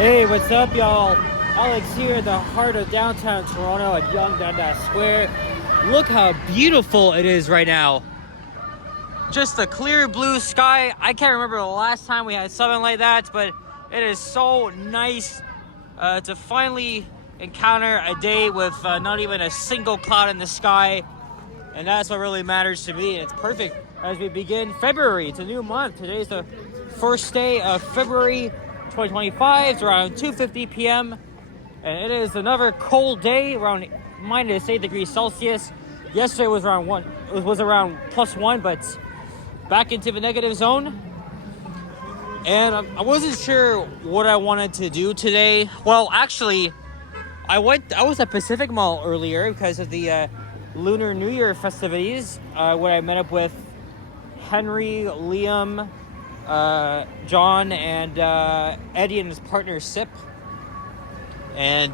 Hey, what's up, y'all? Alex here in the heart of downtown Toronto at Yonge Dundas Square. Look how beautiful it is right now. Just a clear blue sky. I can't remember the last time we had something like that, but it is so nice to finally encounter a day with not even a single cloud in the sky. And that's what really matters to me. It's perfect as we begin February. It's a new month. Today's the first day of February 2025. It's around 2:50 p.m. and it is another cold day, around minus 8 degrees Celsius. Yesterday was around one. It was around +1, but back into the negative zone. And I wasn't sure what I wanted to do today. Well, actually, I was at Pacific Mall earlier because of the Lunar New Year festivities, where I met up with Henry, Liam, John, and Eddie and his partner Sip. And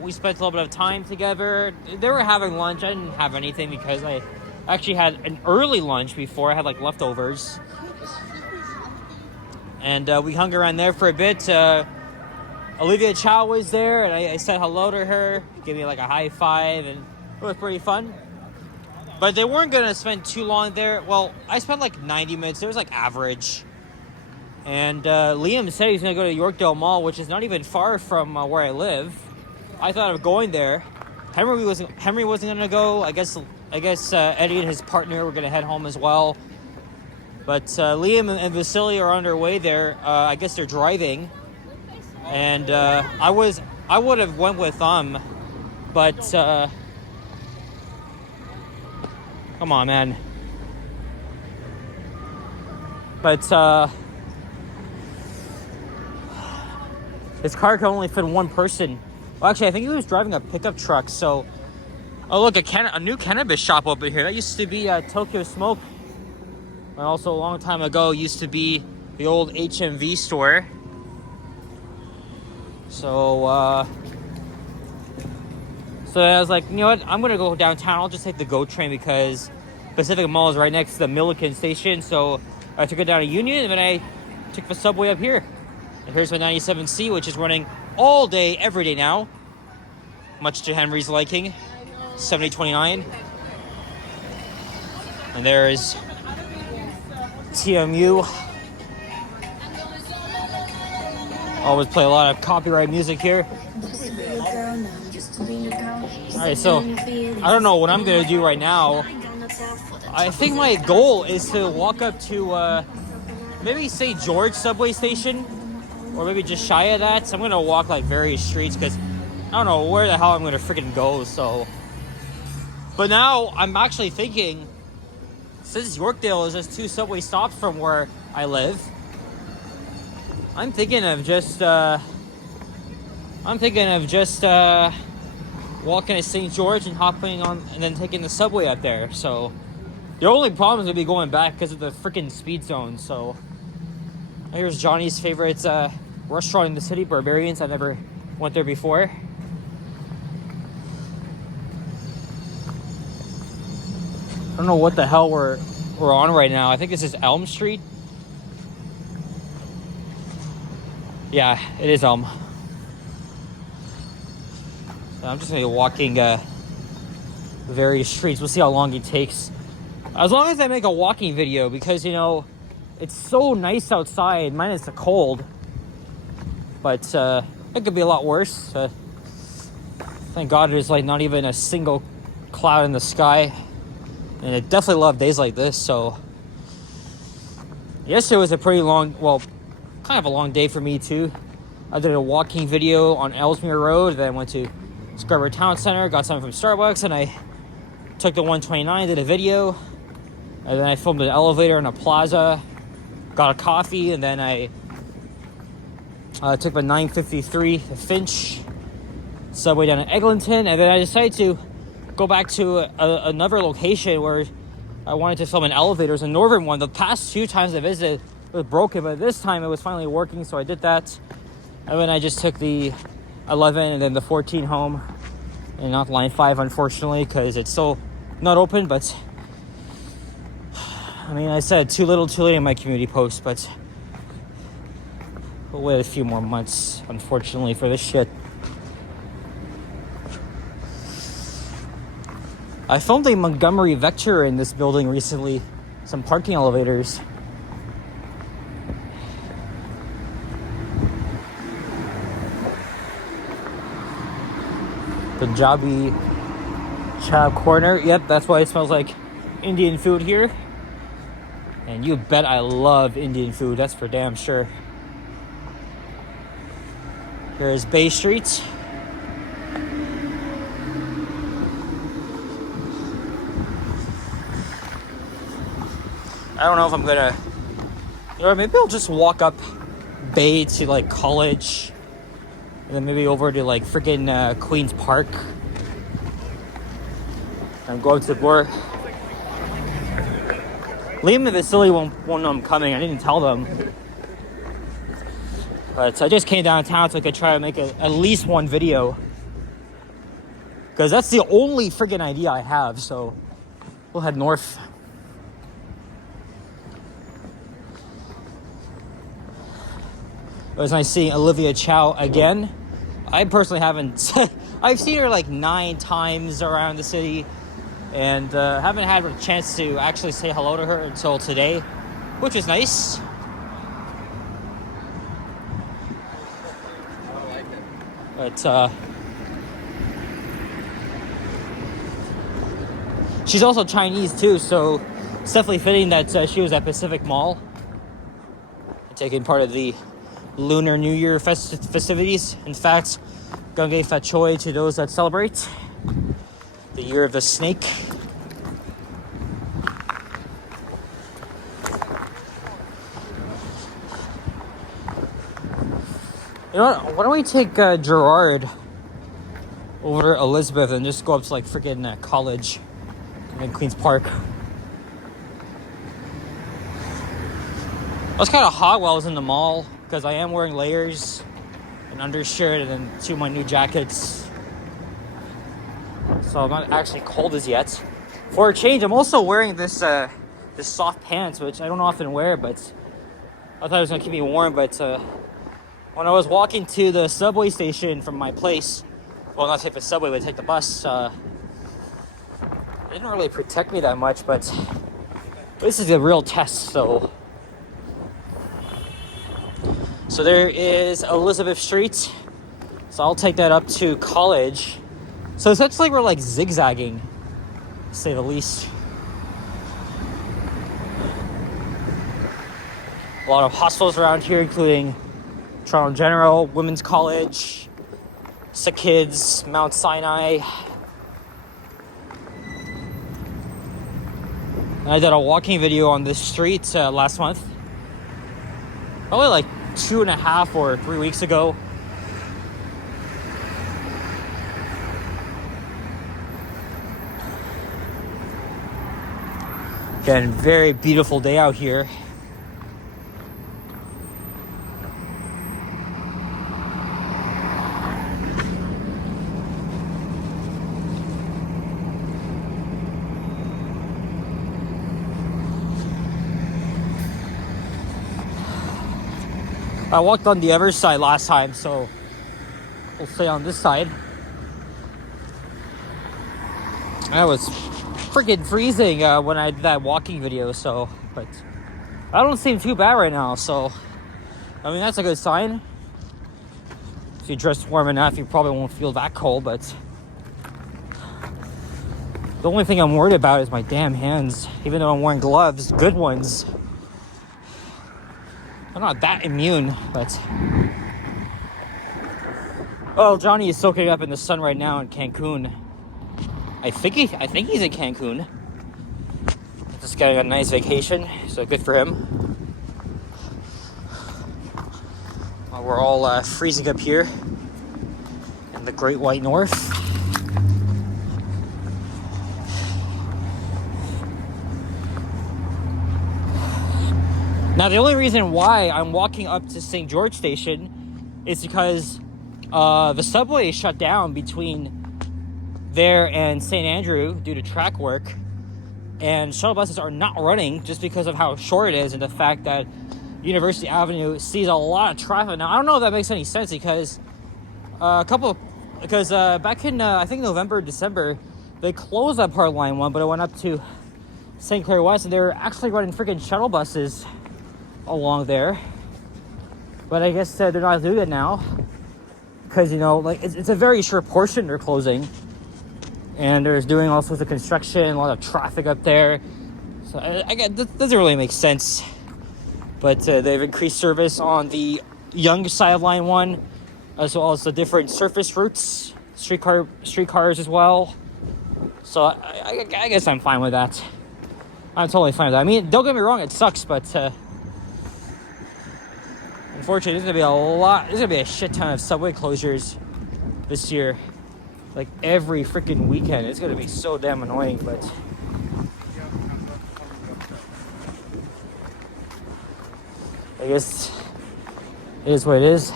we spent a little bit of time together. They were having lunch. I didn't have anything because I actually had an early lunch before. I had like leftovers. And we hung around there for a bit. Olivia Chow was there, and I said hello to her, gave me like a high five, and it was pretty fun. But they weren't going to spend too long there. Well, I spent like 90 minutes. It was like average. And Liam said he's going to go to Yorkdale Mall, which is not even far from where I live. I thought of going there. Henry wasn't going to go. I guess Eddie and his partner were going to head home as well. But Liam and Vasily are on their way there. I guess they're driving. And I would have went with them, but come on, man. But his car can only fit one person. Well, actually, I think he was driving a pickup truck. So, oh look, a new cannabis shop over here. That used to be Tokyo Smoke, and also a long time ago used to be the old HMV store. So I was like, you know what? I'm gonna go downtown. I'll just take the GO train because Pacific Mall is right next to the Milliken station. So I took it down to Union, and then I took the subway up here. And here's my 97C, which is running all day, every day now, much to Henry's liking. 7029. And there's TMU. Always play a lot of copyright music here. Alright, so I don't know what I'm gonna do right now. I think my goal is to walk up to maybe St. George subway station, or maybe just shy of that. So I'm gonna walk like various streets because I don't know where the hell I'm gonna freaking go. So, but now I'm actually thinking, since Yorkdale is just 2 subway stops from where I live, I'm thinking of just walking to St. George and hopping on, and then taking the subway up there. So the only problem is gonna be going back because of the freaking speed zone. So here's Johnny's favorite restaurant in the city, Barbarians. I never went there before. I don't know what the hell we're on right now. I think this is Elm Street. Yeah, it is Elm. I'm just gonna be walking various streets. We'll see how long it takes. As long as I make a walking video, because you know it's so nice outside, minus the cold. But it could be a lot worse. Thank God there's like not even a single cloud in the sky, and I definitely love days like this. So yesterday was a pretty long, well, kind of a long day for me too. I did a walking video on Ellesmere Road, then went to Scarborough Town Center, got something from Starbucks, and I took the 129, did a video, and then I filmed an elevator in a plaza, got a coffee, and then I took the 953 to Finch, subway down to Eglinton, and then I decided to go back to another location where I wanted to film an elevator. It was a northern one. The past few times I visited, it was broken, but this time it was finally working, so I did that. And then I just took the 11 and then the 14 home, and not line 5, unfortunately, because it's still not open. But I mean, I said too little too late in my community post, but We'll wait a few more months, unfortunately, for this shit. I filmed a Montgomery Vector in this building recently. Some parking elevators. Punjabi Chow Corner. Yep, that's why it smells like Indian food here. And you bet I love Indian food. That's for damn sure. Here's Bay Street. I don't know if I'm gonna, or maybe I'll just walk up Bay to like College, and then maybe over to like freaking Queens Park, and go to more. Liam and Vasily won't know I'm coming. I didn't tell them, but I just came downtown so I could try to make at least one video, because that's the only freaking idea I have. So we'll head north. It was nice seeing Olivia Chow again. I personally haven't. I've seen her like 9 times around the city, and haven't had a chance to actually say hello to her until today, which is nice. But she's also Chinese too, so it's definitely fitting that she was at Pacific Mall, taking part of the Lunar New Year festivities. In fact, Gungay Fat Choi to those that celebrate the Year of the Snake. You know what? Why don't we take Gerard over Elizabeth and just go up to like freaking College in Queens Park? I was kind of hot while I was in the mall, because I am wearing layers, an undershirt, and then 2 of my new jackets. So I'm not actually cold as yet. For a change, I'm also wearing this this soft pants, which I don't often wear, but I thought it was gonna keep me warm. But when I was walking to the subway station from my place, well, not take the subway, but take the bus, it didn't really protect me that much. But this is a real test, so. So there is Elizabeth Street. So I'll take that up to College. So essentially we're like zigzagging, to say the least. A lot of hostels around here, including Toronto General, Women's College, Sick Kids, Mount Sinai. And I did a walking video on this street last month. Probably like 2.5 or 3 weeks ago. Again, very beautiful day out here. I walked on the other side last time, so we'll stay on this side. I was freaking freezing when I did that walking video, so, but I don't seem too bad right now, so I mean, that's a good sign. If you dress warm enough, you probably won't feel that cold, but the only thing I'm worried about is my damn hands, even though I'm wearing gloves, good ones. I'm not that immune, but oh, Johnny is soaking up in the sun right now in Cancun. I think he's in Cancun. Just getting a nice vacation, so good for him. While we're all freezing up here in the Great White North. Now, the only reason why I'm walking up to St. George Station is because the subway is shut down between there and St. Andrew due to track work, and shuttle buses are not running just because of how short it is and the fact that University Avenue sees a lot of traffic. Now, I don't know if that makes any sense because back in, I think November, December, they closed that part of Line 1, but it went up to St. Clair West, and they were actually running freaking shuttle buses along there. But I guess they're not doing it now because, you know, like it's a very short portion they're closing. And they're doing all sorts of construction, a lot of traffic up there. So I get that doesn't really make sense. But they've increased service on the Yonge side of Line 1, as well as the different surface routes, streetcars as well. So I guess I'm fine with that. I'm totally fine with that. I mean, don't get me wrong, it sucks, but unfortunately, there's gonna be a shit ton of subway closures this year. Like every freaking weekend. It's gonna be so damn annoying, but I guess it is what it is.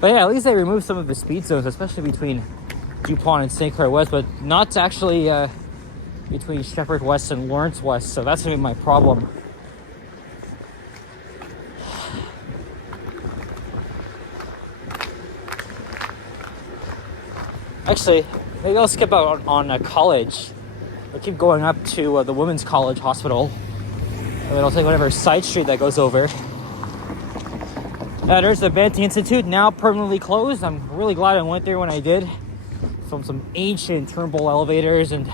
But yeah, at least they removed some of the speed zones, especially between DuPont and St. Clair West, but not actually between Shepherd West and Lawrence West. So that's gonna be my problem. Actually, maybe I'll skip out on college. I'll keep going up to the Women's College Hospital. And then I'll take whatever side street that goes over. There's the Banting Institute, now permanently closed. I'm really glad I went there when I did. Filmed some ancient Turnbull elevators and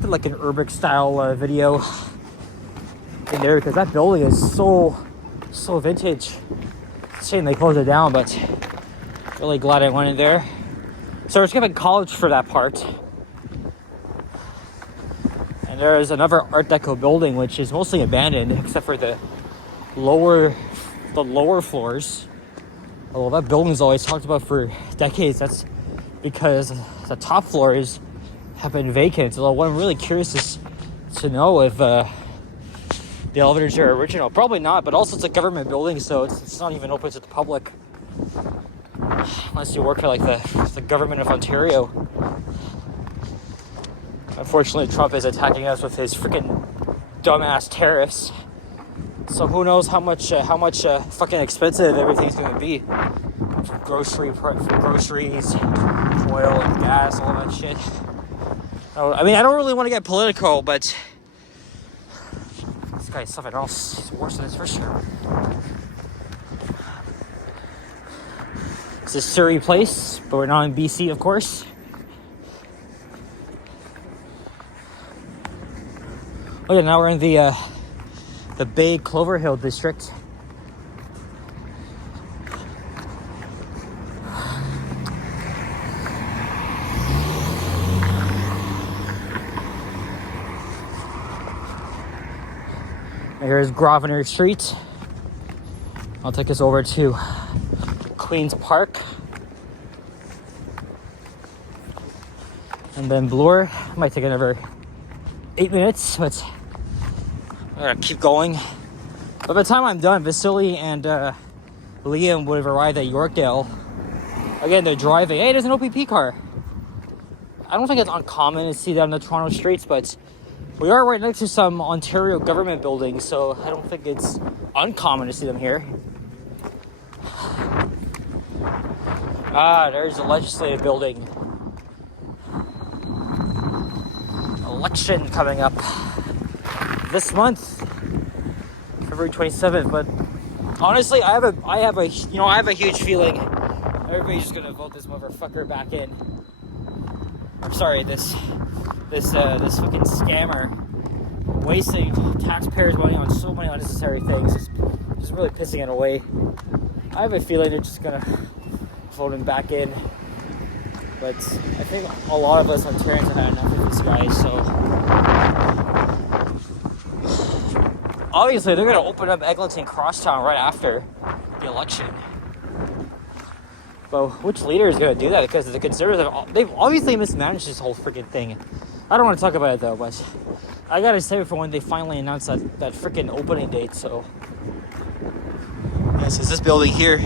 did like an Urbex style video in there because that building is so vintage. It's a shame they closed it down, but really glad I went in there. So we're skipping college for that part. And there is another Art Deco building which is mostly abandoned except for the lower floors. Although that building's always talked about for decades, that's because the top floors have been vacant. Although what I'm really curious to know if the elevators are original. Probably not, but also it's a government building, so it's not even open to the public. Unless you work for like the government of Ontario. Unfortunately, Trump is attacking us with his freaking dumbass tariffs. So who knows how much fucking expensive everything's going to be. From groceries, oil and gas, all that shit. I mean, I don't really want to get political, but this guy's something else. He's worse than his for sure. This is Surrey Place, but we're not in BC, of course. Oh yeah, now we're in the Bay Clover Hill district. Here's Grosvenor Street. I'll take us over to Queen's Park. And then Bloor. Might take another 8 minutes, but I'm gonna keep going. But by the time I'm done, Vasily and Liam would have arrived at Yorkdale. Again, they're driving. Hey, there's an OPP car. I don't think it's uncommon to see that on the Toronto streets, but we are right next to some Ontario government buildings, so I don't think it's uncommon to see them here. There's the legislative building. Election coming up this month, February 27th. But honestly, I have a huge feeling everybody's just gonna vote this motherfucker back in. I'm sorry, this fucking scammer wasting taxpayers' money on so many unnecessary things. It's just really pissing it away. I have a feeling they're just gonna vote him back in. But I think a lot of us Ontarians have had enough of these guys, so obviously they're gonna open up Eglinton Crosstown right after the election. But which leader is gonna do that? Because the Conservatives, they've obviously mismanaged this whole freaking thing. I don't want to talk about it though, but I gotta save it for when they finally announce that freaking opening date. So yes, it's this building here.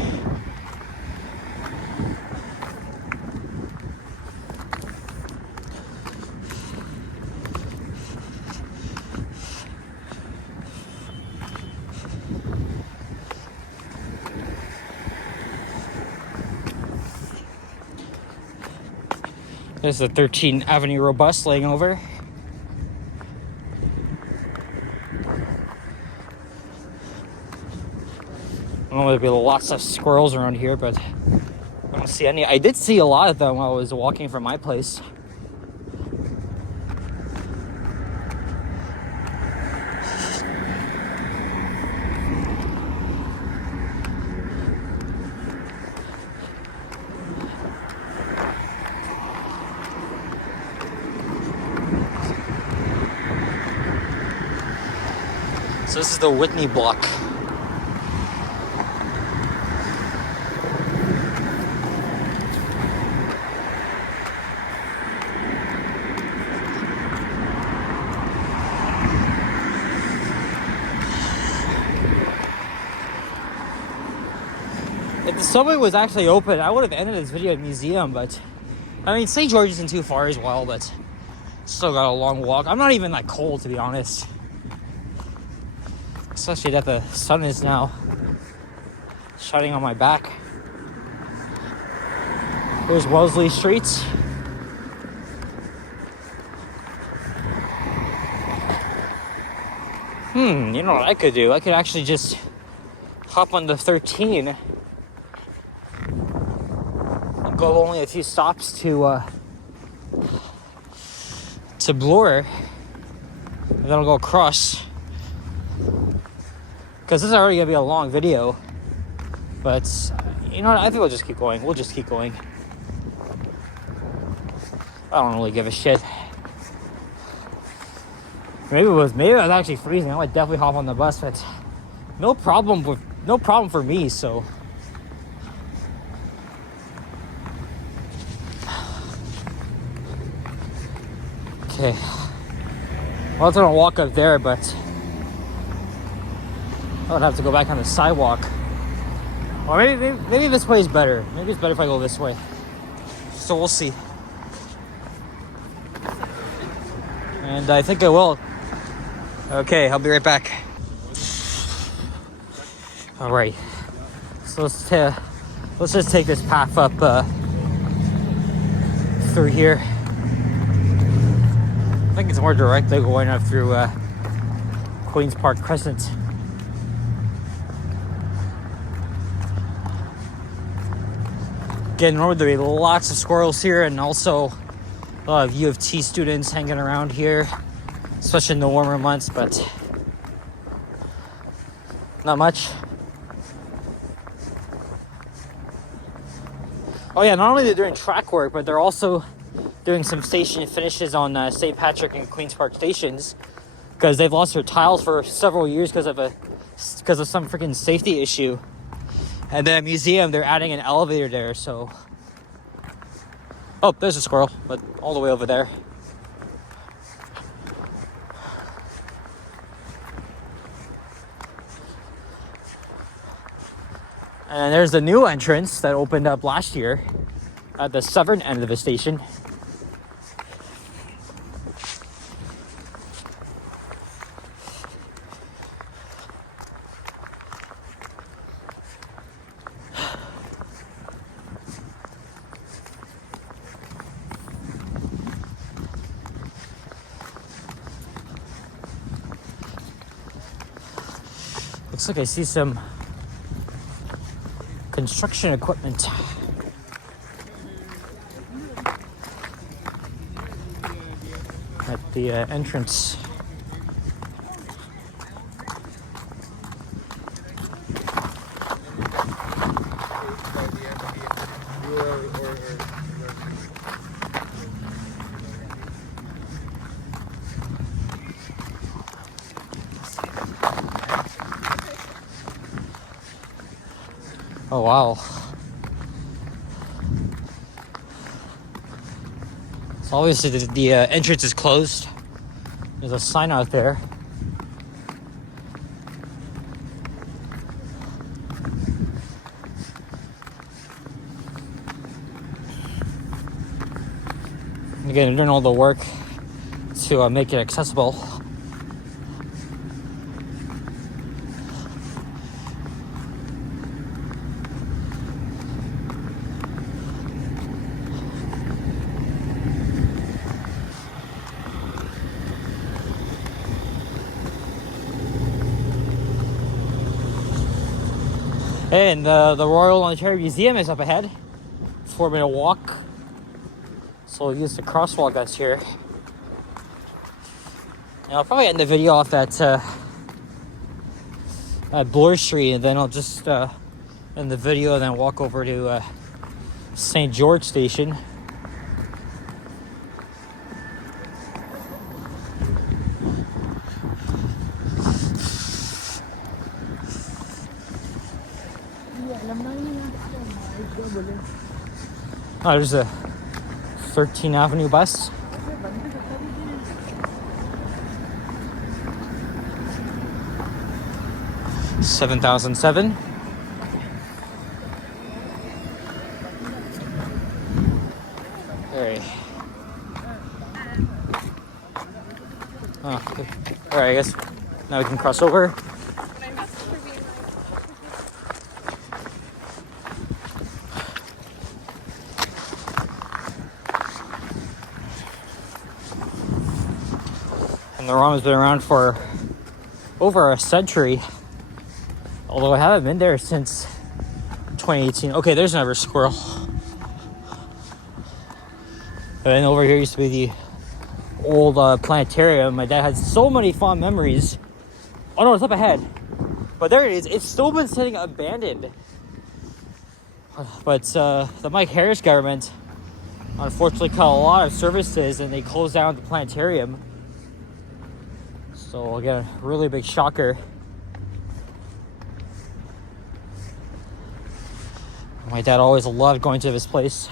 There's the 13th Avenue Robust laying over. I don't know, there'll be lots of squirrels around here, but I don't see any. I did see a lot of them while I was walking from my place. So this is the Whitney block. If the subway was actually open, I would have ended this video at museum, but I mean, St. George isn't too far as well, but still got a long walk. I'm not even that cold, to be honest. Especially that the sun is now shining on my back. There's Wellesley Street. You know what I could do? I could actually just hop on the 13 and go only a few stops to Bloor, and then I'll go across. Because this is already gonna be a long video, but you know what? I think we'll just keep going. We'll just keep going. I don't really give a shit. Maybe it was actually freezing. I would definitely hop on the bus, but no problem for me. So okay, well, I was gonna walk up there, but I would have to go back on the sidewalk. Or maybe this way is better. Maybe it's better if I go this way. So we'll see. And I think I will. Okay, I'll be right back. All right. So let's just take this path up through here. I think it's more directly going up through Queens Park Crescent. Again, remember, there'll be lots of squirrels here, and also a lot of U of T students hanging around here, especially in the warmer months, but not much. Oh yeah, not only are they doing track work, but they're also doing some station finishes on St. Patrick and Queens Park stations, because they've lost their tiles for several years because of some freaking safety issue. And then at museum, they're adding an elevator there, so... Oh, there's a squirrel, but all the way over there. And there's the new entrance that opened up last year at the southern end of the station. Looks like I see some construction equipment. At the entrance. Oh wow. So obviously the entrance is closed. There's a sign out there. Again, they're doing all the work to make it accessible. And the Royal Ontario Museum is up ahead. 4-minute walk. So we'll use the crosswalk that's here. And I'll probably end the video off at Bloor Street, and then I'll just end the video and then walk over to St. George Station. Oh, there's a 13th Avenue bus. $7,007. Alright. Oh, okay. Alright, I guess now we can cross over. And the ROM has been around for over a century. Although I haven't been there since 2018. Okay, there's another squirrel. And over here used to be the old planetarium. My dad had so many fond memories. Oh no, it's up ahead. But there it is. It's still been sitting abandoned. But the Mike Harris government unfortunately cut a lot of services and they closed down the planetarium. So again, a really big shocker. My dad always loved going to this place.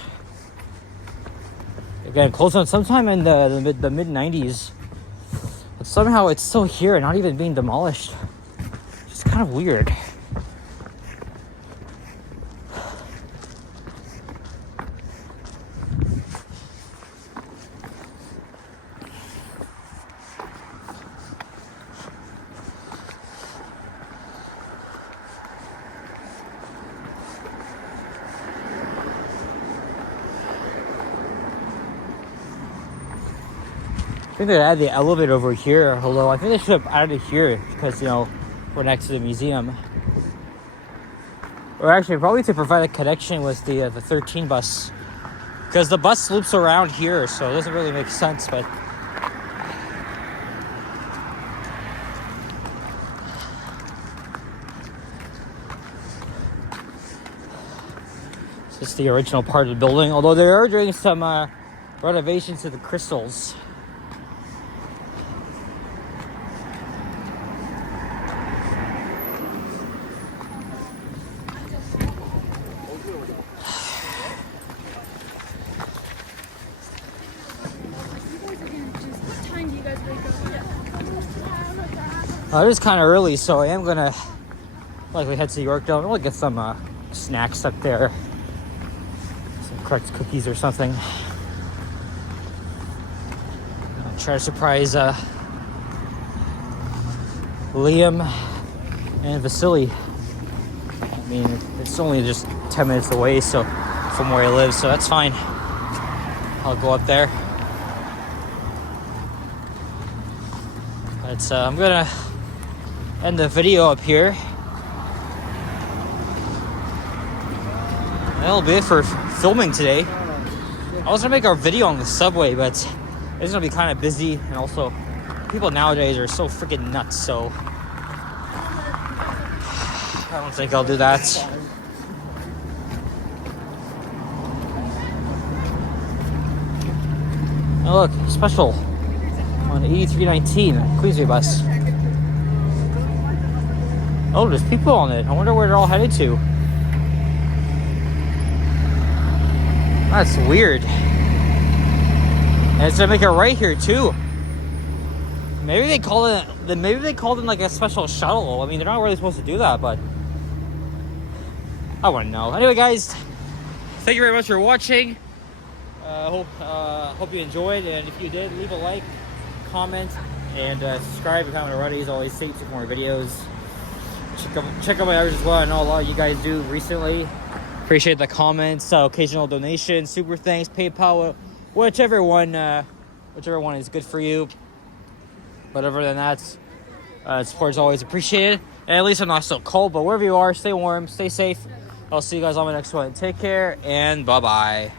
Again, closed down sometime in the mid 90s. But somehow it's still here, not even being demolished. It's kind of weird. I think they added the elevator over here, although I think they should have added it here because, you know, we're next to the museum. Or actually, probably to provide a connection with the 13 bus. Because the bus loops around here, so it doesn't really make sense, but... This is the original part of the building, although they are doing some renovations to the crystals. It is kind of early, so I am gonna likely head to Yorkdale. I'll get some snacks up there, some Crux cookies or something. I'll try to surprise Liam and Vasily. I mean, it's only just 10 minutes away, so from where I live, so that's fine. I'll go up there. But I'm gonna end the video up here. That'll be it for filming today. I was gonna make our video on the subway, but it's gonna be kind of busy, and also people nowadays are so freaking nuts, so I don't think I'll do that. Oh look, special on 8319 Queensway bus. Oh, there's people on it. I wonder where they're all headed to. That's weird. And it's gonna make a right here too. Maybe they call it. Maybe they called it like a special shuttle. I mean, they're not really supposed to do that, but I wouldn't know. Anyway, guys, thank you very much for watching. Hope you enjoyed, and if you did, leave a like, comment, and subscribe if you haven't already. As always, stay tuned for more videos. Check out my others as well. I know a lot of you guys do recently. Appreciate the comments, occasional donations, super thanks, PayPal, whichever one is good for you. But other than that, support is always appreciated. And at least I'm not so cold, but wherever you are, stay warm, stay safe. I'll see you guys on my next one. Take care, and bye-bye.